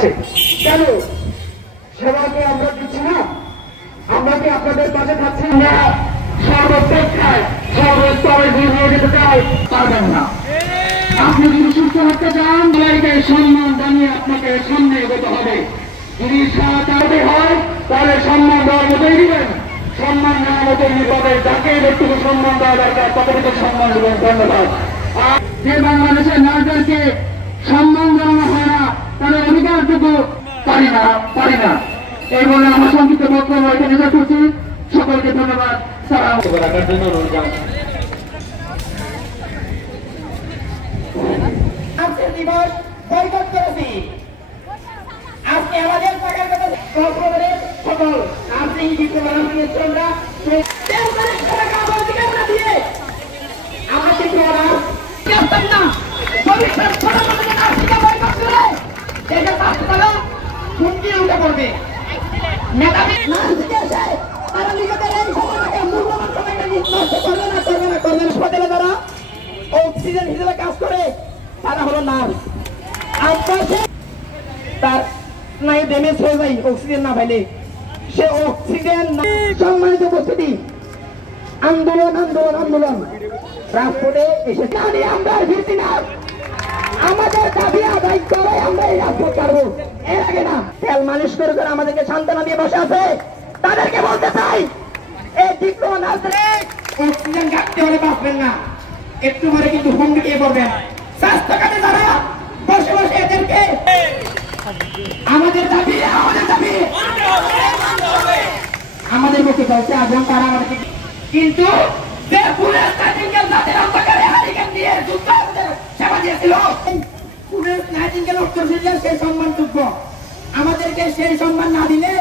আছে। কেন সেবাকে আমরা দিচ্ছি না? আমরা কি আপনাদের পাশে থাকছি না? সর্বপেক্ষায় সর্বস্তরে ঘুরিয়ে যেতে চাই, পারবেন না। আপনি যদি সুস্থ থাকতে চান তাদেরকে সম্মান জানিয়ে আপনাকে সামনে এগোতে হবে। যদি সাহায্য হয় তাহলে সম্মান দেওয়ার মতোই দিবেন, সম্মান নেওয়ার মতোই নিতে হবে। যাকে ব্যক্তিকে সম্মান দেওয়া দরকার ততটুকু সম্মান দেবেন। ধন্যবাদ। আর যে বাংলাদেশের নারীদেরকে সম্মান জানানো হয় না তাদের অধিকারটুকু পারি না এই বলে আমার সংক্ষিপ্ত বক্তব্য এখানে শেষ করছি। সকলকে ধন্যবাদ। রাখার জন্য অনুরোধ জানাই। দিবস বয়কট করেছি। আজকে আমাদের টাকার কথা সকল আপনি আমরা কিন্তু না করবে মেধাবী তারা নিজেদের এই সময়টাকে মূল্যবান সময়টা নষ্ট করবে না হোটেলে যারা অক্সিজেন হিসেবে কাজ করে তারা হলো নার্স। তার নাই ড্যামেজ হয়ে যায় অক্সিজেন না পাইলে, সে অক্সিজেন সম্মানিত উপস্থিতি আন্দোলন রাজপথে এসেছে। আমরা ফিরছি না, আমাদের দাবি আদায় করে আমরা এই রাজপথ পারবো। এর আগে না তেল মালিশ করে করে আমাদেরকে সান্ত্বনা দিয়ে বসে আছে। তাদেরকে বলতে চাই এই ডিপ্লোমা নার্সরে অক্সিজেন ঘাটতে হলে বাঁচবেন না, একটু পরে কিন্তু হোম দিয়ে পড়বেন। স্বাস্থ্য খাতে যারা বসে বসে এদেরকে আমাদের দাবি আমাদের পক্ষে চলছে আজম তারা আমাদেরকে, কিন্তু যে পুলিশ নাইটিঙ্গেল জাতির অন্ধকারে হারিকেন দিয়ে যুদ্ধে সেবা দিয়েছিল পুলিশ নাইটিঙ্গেল উত্তর দিলে সেই সম্মান যোগ্য। আমাদেরকে সেই সম্মান না দিলে